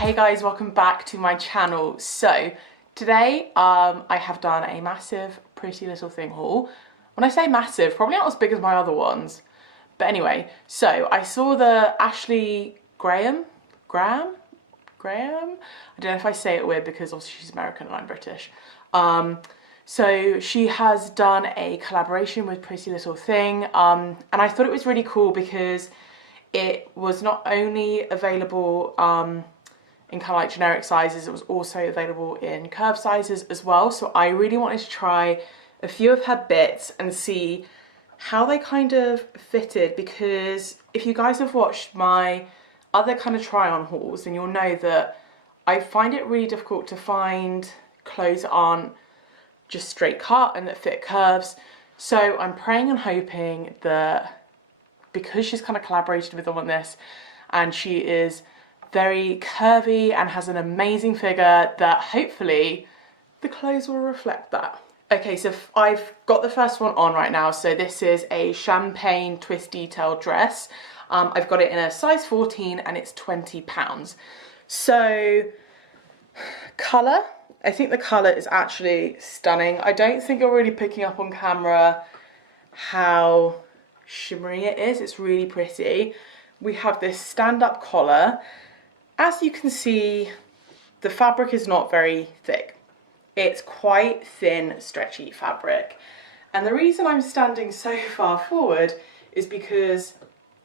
Hey guys, welcome back to my channel. So today I have done a massive Pretty Little Thing haul. When I say massive, probably not as big as my other ones, but anyway, so I saw the Ashley Graham, I don't know if I say it weird because obviously she's American and I'm British. So she has done a collaboration with Pretty Little Thing, and I thought it was really cool because it was not only available in kind of like generic sizes, it was also available in curve sizes as well. So I really wanted to try a few of her bits and see how they kind of fitted, because if you guys have watched my other kind of try on hauls, then you'll know that I find it really difficult to find clothes that aren't just straight cut and that fit curves. So I'm praying and hoping that because she's kind of collaborated with them on this and she is very curvy and has an amazing figure, that hopefully the clothes will reflect that. Okay, so I've got the first one on right now. So this is a champagne twist detail dress. I've got it in a size 14 and it's £20. So colour, I think the colour is actually stunning. I don't think you're really picking up on camera how shimmery it is. It's really pretty. We have this stand-up collar. As you can see, the fabric is not very thick. It's quite thin, stretchy fabric. And the reason I'm standing so far forward is because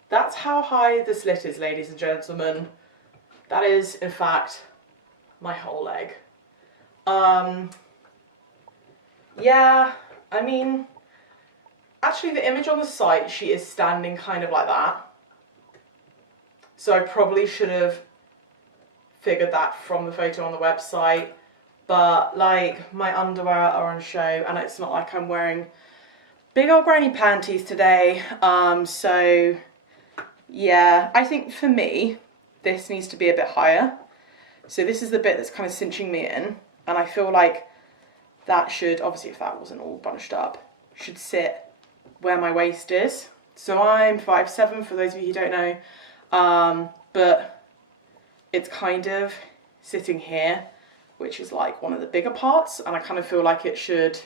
that's how high the slit is, ladies and gentlemen. That is, in fact, my whole leg. Yeah, I mean, actually the image on the site, she is standing kind of like that. So I probably should have figured that from the photo on the website, but like my underwear are on show and it's not like I'm wearing big old granny panties today. So yeah, I think for me, this needs to be a bit higher. So this is the bit that's kind of cinching me in, and I feel like that should, obviously if that wasn't all bunched up, should sit where my waist is. So I'm 5'7" for those of you who don't know, but it's kind of sitting here, which is like one of the bigger parts, and I kind of feel like it should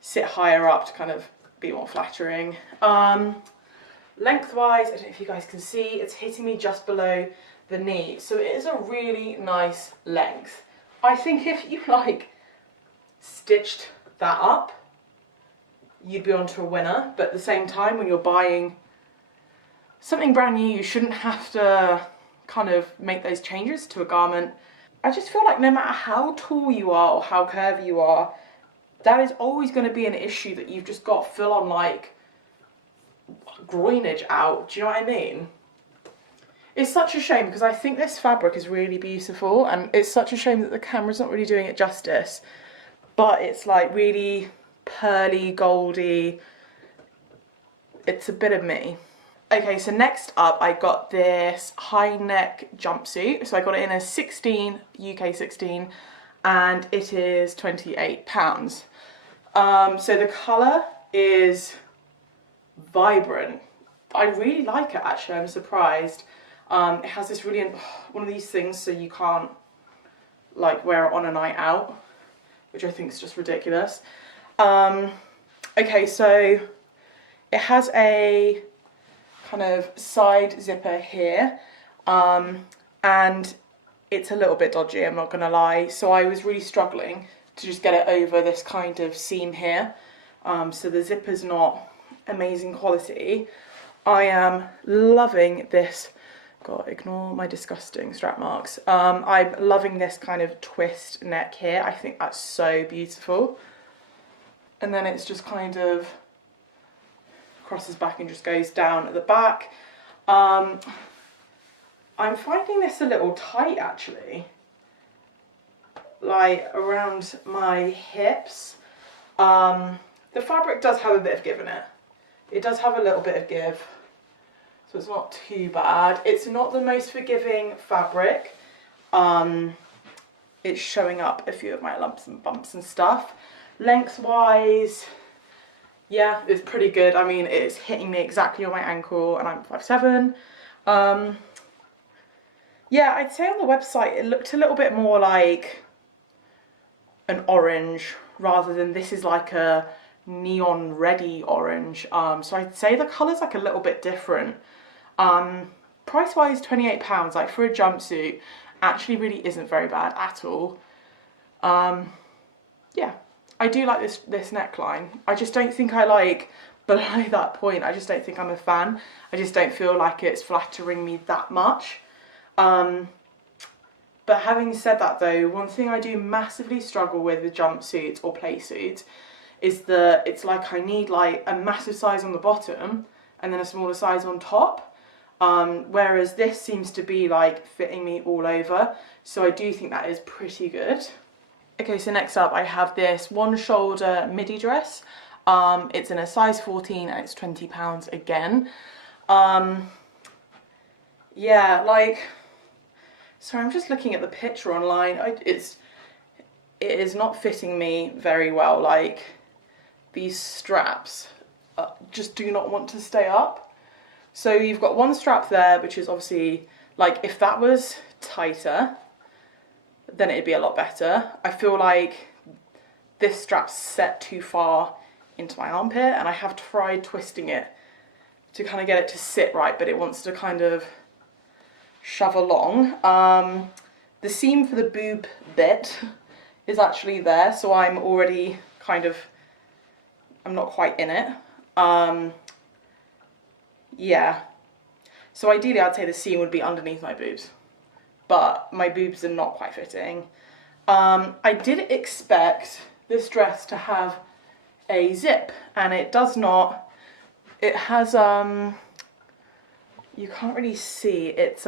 sit higher up to kind of be more flattering. Lengthwise, I don't know if you guys can see, it's hitting me just below the knee, so it is a really nice length. I think if you like stitched that up, you'd be onto a winner, but at the same time, when you're buying something brand new, you shouldn't have to kind of make those changes to a garment. I just feel like no matter how tall you are or how curvy you are, that is always going to be an issue, that you've just got full on like groinage out. Do you know what I mean? It's such a shame because I think this fabric is really beautiful, and it's such a shame that the camera's not really doing it justice, but it's like really pearly, goldy. It's a bit of me. Okay, so next up I got this high neck jumpsuit. So I got it in a 16, UK 16, and it is £28. So the colour is vibrant. I really like it actually, I'm surprised. It has this really, one of these things so you can't like wear it on a night out, which I think is just ridiculous. Okay, so it has a kind of side zipper here, and it's a little bit dodgy, I'm not gonna lie, so I was really struggling to just get it over this kind of seam here. So the zipper's not amazing quality. I am loving this. God, ignore my disgusting strap marks. I'm loving this kind of twist neck here. I think that's so beautiful. And then it's just kind of crosses back and just goes down at the back. I'm finding this a little tight actually, like around my hips. The fabric does have a bit of give in it. It does have a little bit of give, so it's not too bad. It's not the most forgiving fabric. It's showing up a few of my lumps and bumps and stuff. Lengthwise, yeah, it's pretty good. I mean, it's hitting me exactly on my ankle and I'm 5'7". Yeah, I'd say on the website it looked a little bit more like an orange rather than this is like a neon reddy orange. So I'd say the colour's like a little bit different. Price wise, £28, like for a jumpsuit, actually really isn't very bad at all. Yeah, I do like this neckline. I just don't think I like below that point. I just don't think I'm a fan. I just don't feel like it's flattering me that much. But having said that though, one thing I do massively struggle with jumpsuits or play suits is that it's like I need like a massive size on the bottom and then a smaller size on top. Whereas this seems to be like fitting me all over. So I do think that is pretty good. Okay, so next up I have this one shoulder midi dress. It's in a size 14 and it's £20 again. Yeah, like, sorry, I'm just looking at the picture online. It is not fitting me very well. Like, these straps just do not want to stay up. So you've got one strap there, which is obviously, like, if that was tighter, then it'd be a lot better. I feel like this strap's set too far into my armpit, and I have tried twisting it to kind of get it to sit right, but it wants to kind of shove along. The seam for the boob bit is actually there, so I'm already kind of, I'm not quite in it. Yeah, so ideally I'd say the seam would be underneath my boobs, but my boobs are not quite fitting. I did expect this dress to have a zip, and it does not. It has you can't really see, it's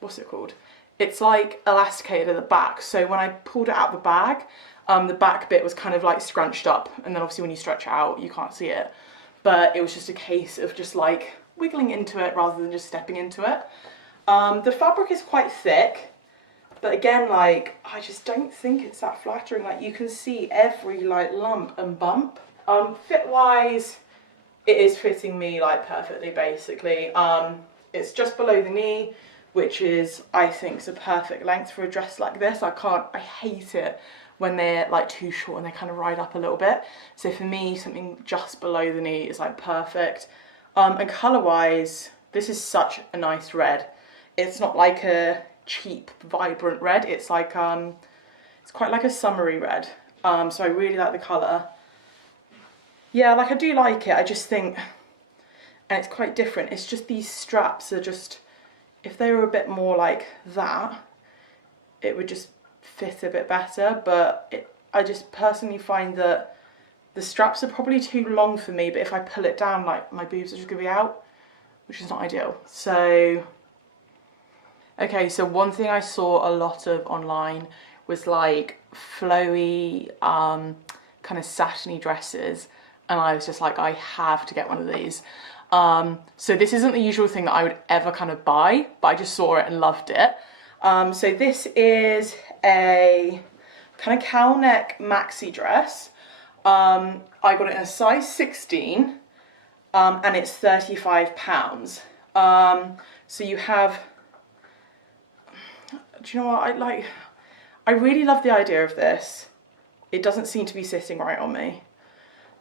what's it called, it's like elasticated at the back, so when I pulled it out the bag, the back bit was kind of like scrunched up, and then obviously when you stretch it out you can't see it, but it was just a case of just like wiggling into it rather than just stepping into it. The fabric is quite thick, but again, like, I just don't think it's that flattering. Like, you can see every like lump and bump. Fit wise, it is fitting me like perfectly, basically. It's just below the knee, which is, I think, is a perfect length for a dress like this. I hate it when they're like too short and they kind of ride up a little bit. So for me, something just below the knee is like perfect. And colour wise, this is such a nice red. It's not like a cheap, vibrant red. It's like, it's quite like a summery red. So I really like the colour. Yeah, like, I do like it. I just think, and it's quite different. It's just these straps are just, if they were a bit more like that, it would just fit a bit better. But I just personally find that the straps are probably too long for me, but if I pull it down, like, my boobs are just gonna be out, which is not ideal. So, okay, so one thing I saw a lot of online was like flowy, kind of satiny dresses, and I was just like, I have to get one of these. So this isn't the usual thing that I would ever kind of buy, but I just saw it and loved it. So this is a kind of cowl-neck maxi dress. I got it in a size 16, and it's £35. So you have, do you know what, I really love the idea of this. It doesn't seem to be sitting right on me.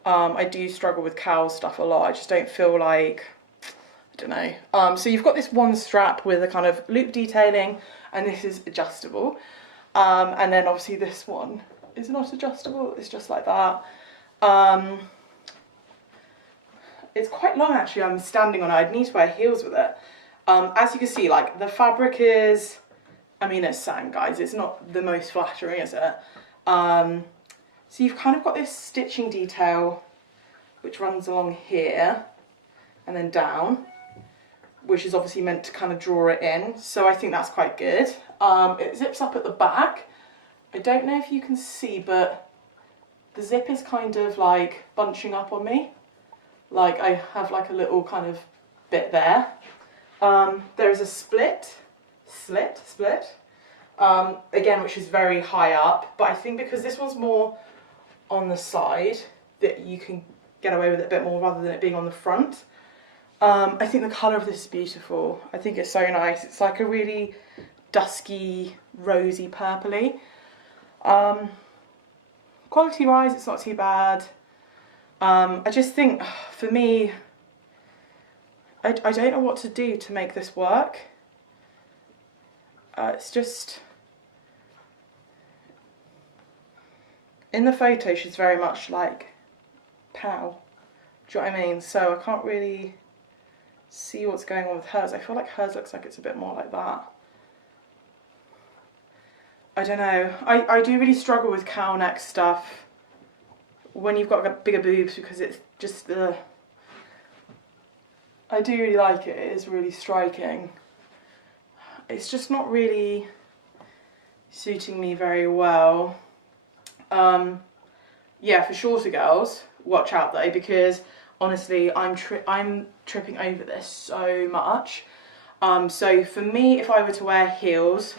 I do struggle with cowl stuff a lot. I just don't feel like, I don't know. So you've got this one strap with a kind of loop detailing, and this is adjustable. And then obviously this one is not adjustable, it's just like that. It's quite long actually, I'm standing on it. I'd need to wear heels with it. As you can see, like, the fabric is, I mean, it's satin, guys. It's not the most flattering, is it? So you've kind of got this stitching detail which runs along here and then down, which is obviously meant to kind of draw it in. So I think that's quite good. It zips up at the back. I don't know if you can see, but the zip is kind of like bunching up on me. Like, I have like a little kind of bit there. There's a slit, again, which is very high up, but I think because this one's more on the side, that you can get away with it a bit more rather than it being on the front. I think the colour of this is beautiful. I think it's so nice. It's like a really dusky, rosy purpley. Quality wise, it's not too bad. I just think, for me, I don't know what to do to make this work. It's just, in the photo she's very much like pow. Do you know what I mean? So I can't really see what's going on with hers. I feel like hers looks like it's a bit more like that. I don't know. I do really struggle with cowl-neck stuff when you've got bigger boobs, because it's just the... I do really like it. It is really striking. It's just not really suiting me very well. Yeah, for shorter girls, watch out though, because honestly, I'm tripping over this so much. So for me, if I were to wear heels,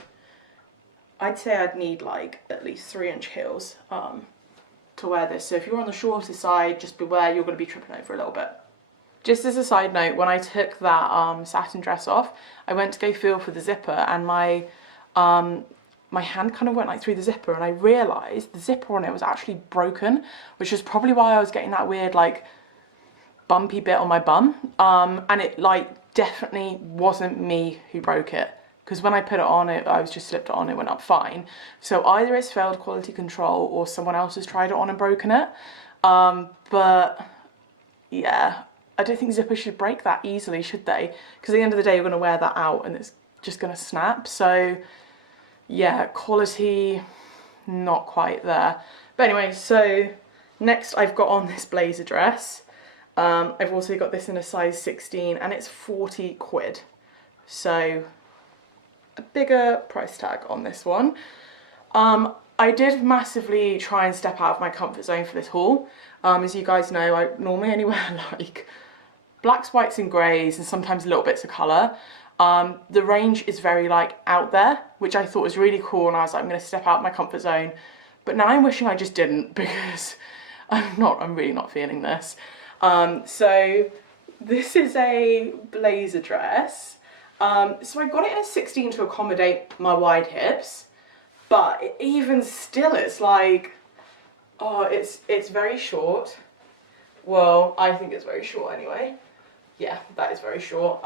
I'd say I'd need like at least 3-inch heels to wear this. So if you're on the shorter side, just beware, you're going to be tripping over a little bit. Just as a side note, when I took that satin dress off, I went to go feel for the zipper, and my hand kind of went like through the zipper, and I realised the zipper on it was actually broken, which is probably why I was getting that weird like bumpy bit on my bum. And it like definitely wasn't me who broke it, because when I put it on, I was just slipped it on, it went up fine. So either it's failed quality control or someone else has tried it on and broken it. But yeah, I don't think zippers should break that easily, should they? Because at the end of the day, you're going to wear that out and it's just going to snap. So yeah, quality, not quite there. But anyway, so next I've got on this blazer dress. I've also got this in a size 16 and it's 40 quid. So a bigger price tag on this one. I did massively try and step out of my comfort zone for this haul. As you guys know, I normally only wear like blacks, whites and greys and sometimes little bits of colour. The range is very like out there, which I thought was really cool, and I was like, I'm going to step out of my comfort zone. But now I'm wishing I just didn't, because I'm really not feeling this. So this is a blazer dress. So I got it in a 16 to accommodate my wide hips, but even still it's like, oh, it's very short. Well, I think it's very short anyway. Yeah, that is very short.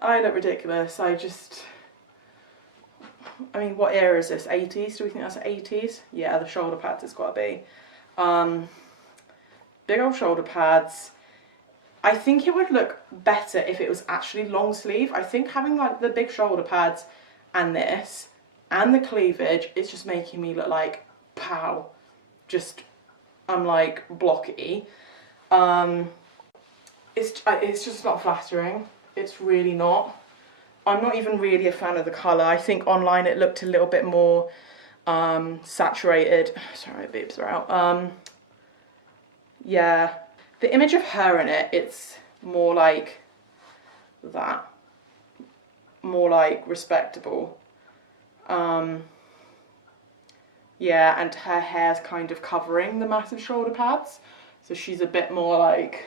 I look ridiculous. I mean, what era is this? 80s? Do we think that's 80s? Yeah, the shoulder pads it's got to be. Big old shoulder pads. I think it would look better if it was actually long sleeve. I think having like the big shoulder pads and this and the cleavage is just making me look like pow. I'm like blocky. It's just not flattering. It's really not. I'm not even really a fan of the colour. I think online it looked a little bit more saturated. Sorry, my boobs are out. Yeah, the image of her in it, it's more like that. More like respectable. Yeah, and her hair's kind of covering the massive shoulder pads. So she's a bit more like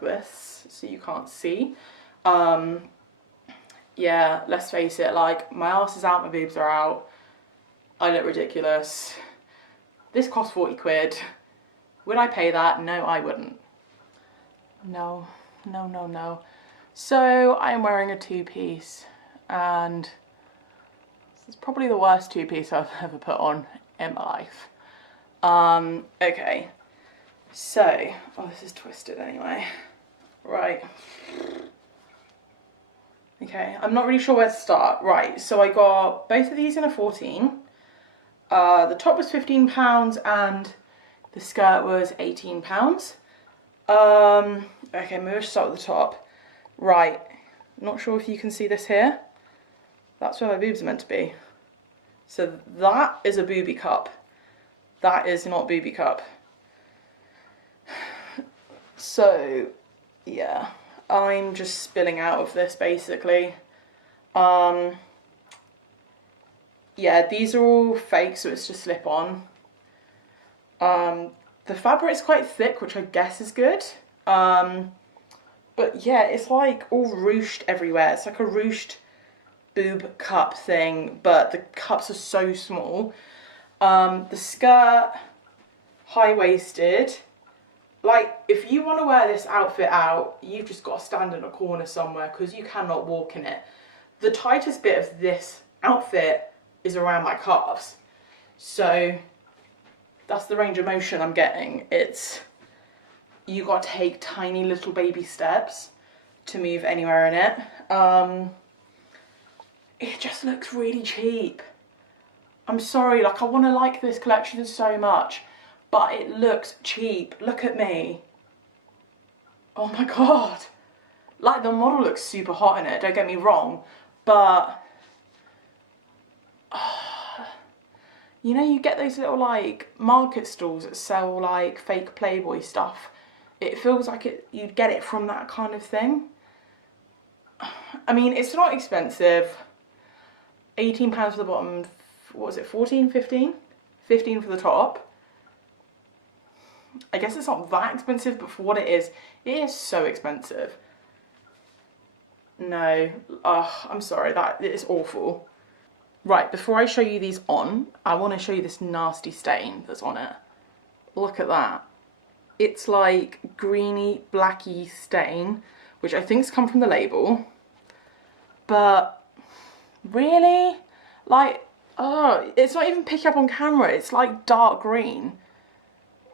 this, so you can't see. Yeah, let's face it, like, my arse is out, my boobs are out. I look ridiculous. This cost 40 quid. Would I pay that? No, I wouldn't. No, no, no, no. So I am wearing a two-piece, and this is probably the worst two-piece I've ever put on in my life. Okay, so, oh, this is twisted anyway. Right. Okay, I'm not really sure where to start. Right, so I got both of these in a 14. The top was £15 and the skirt was £18. Okay, maybe I'll start with the top. Right, not sure if you can see this here. That's where my boobs are meant to be. So that is a booby cup. That is not booby cup. So, yeah, I'm just spilling out of this basically. Yeah, these are all fake, so it's just slip on. The The fabric's quite thick, which I guess is good. But yeah, it's like all ruched everywhere. It's like a ruched boob cup thing, but the cups are so small. The skirt, high-waisted. Like, if you want to wear this outfit out, you've just got to stand in a corner somewhere because you cannot walk in it. The tightest bit of this outfit is around my calves. So that's the range of motion I'm getting. It's, you got to take tiny little baby steps to move anywhere in it. It just looks really cheap. I'm sorry, like I want to like this collection so much, but it looks cheap. Look at me. Oh my god. Like the model looks super hot in it, don't get me wrong, but you know, you get those little like market stalls that sell like fake Playboy stuff. It feels like you'd get it from that kind of thing. I mean, it's not expensive. £18 for the bottom, what was it, 14, 15? 15 for the top. I guess it's not that expensive, but for what it is so expensive. No, I'm sorry, that is awful. Right, before I show you these on, I want to show you this nasty stain that's on it. Look at that. It's like greeny, blacky stain, which I think's come from the label. But really? Like, oh, it's not even picking up on camera. It's like dark green.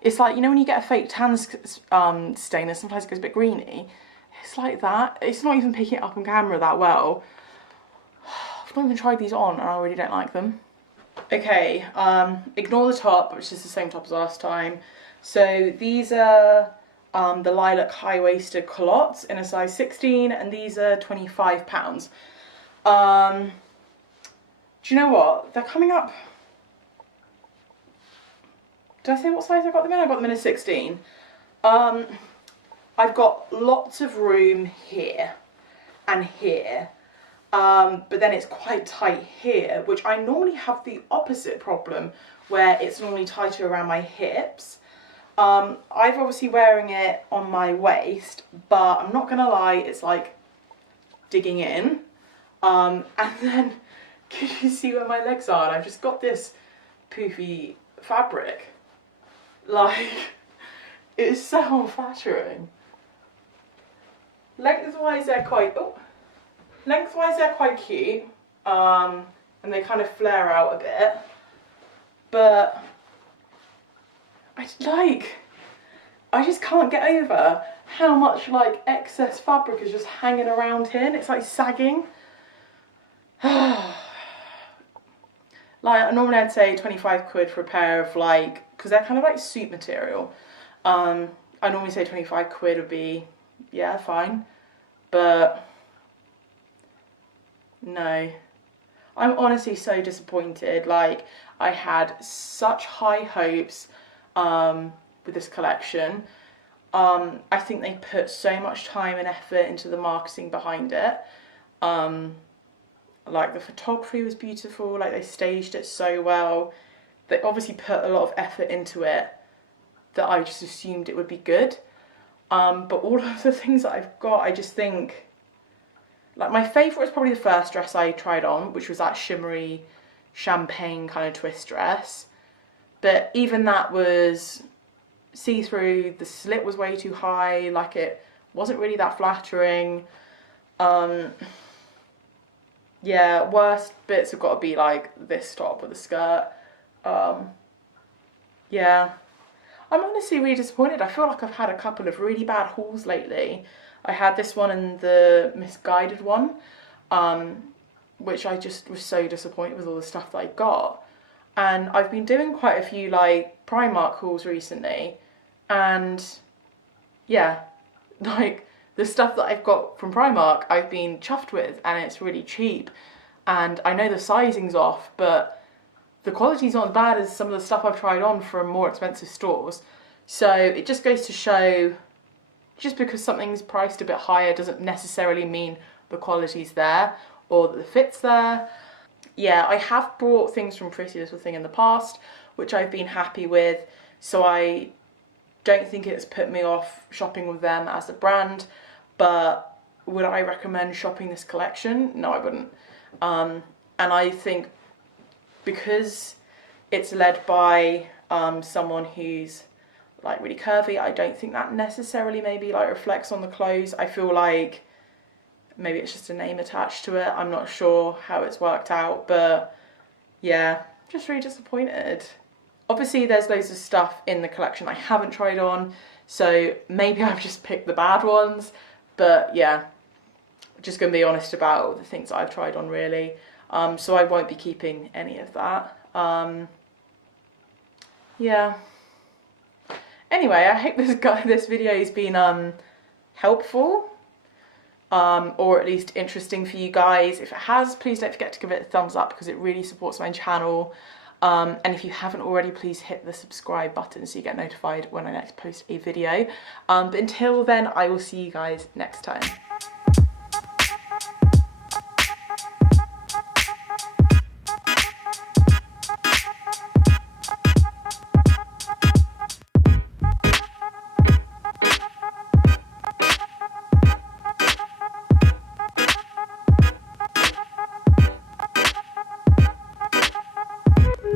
It's like, you know when you get a fake tan stain and sometimes it goes a bit greeny? It's like that. It's not even picking it up on camera that well. I've not even tried these on and I already don't like them. Okay, ignore the top, which is the same top as last time. So these are the lilac high-waisted culottes in a size 16 and these are £25. Do you know what? They're coming up. Did I say what size I got them in? I got them in a 16. I've got lots of room here and here. But then it's quite tight here, which I normally have the opposite problem where it's normally tighter around my hips. I'm obviously wearing it on my waist, but I'm not gonna lie, it's like digging in. And then, can you see where my legs are? And I've just got this poofy fabric. Like, it's so unflattering. Lengthwise they're quite, lengthwise they're quite cute. And they kind of flare out a bit. But I just can't get over how much like excess fabric is just hanging around here and it's like sagging. Like normally I'd say 25 quid for a pair of like, because they're kind of like suit material. I normally say 25 quid would be, yeah, fine. But no. I'm honestly so disappointed. Like, I had such high hopes with this collection. I think they put so much time and effort into the marketing behind it. Like, the photography was beautiful. Like, they staged it so well. They obviously put a lot of effort into it that I just assumed it would be good. But all of the things that I've got, I just think... Like, my favourite was probably the first dress I tried on, which was that shimmery champagne kind of twist dress. But even that was see-through, the slit was way too high, like it wasn't really that flattering. Yeah, worst bits have got to be like this top with the skirt. Yeah. I'm honestly really disappointed. I feel like I've had a couple of really bad hauls lately. I had this one and the misguided one, which I just was so disappointed with all the stuff that I got. And I've been doing quite a few like Primark hauls recently, and yeah, like the stuff that I've got from Primark I've been chuffed with, and it's really cheap. And I know the sizing's off, but the quality's not as bad as some of the stuff I've tried on from more expensive stores. So it just goes to show, just because something's priced a bit higher doesn't necessarily mean the quality's there or that the fit's there. Yeah, I have bought things from Pretty Little Thing in the past, which I've been happy with. So I don't think it's put me off shopping with them as a brand, but would I recommend shopping this collection? No, I wouldn't. And I think because it's led by someone who's like really curvy, I don't think that necessarily maybe like reflects on the clothes. I feel like maybe it's just a name attached to it. I'm not sure how it's worked out, but yeah, just really disappointed. Obviously there's loads of stuff in the collection I haven't tried on, so maybe I've just picked the bad ones, but yeah, just gonna be honest about the things I've tried on really. So I won't be keeping any of that. Yeah. Anyway, I hope this video has been helpful, or at least interesting for you guys. If it has, please don't forget to give it a thumbs up because it really supports my channel. And if you haven't already, please hit the subscribe button so you get notified when I next post a video. But until then, I will see you guys next time.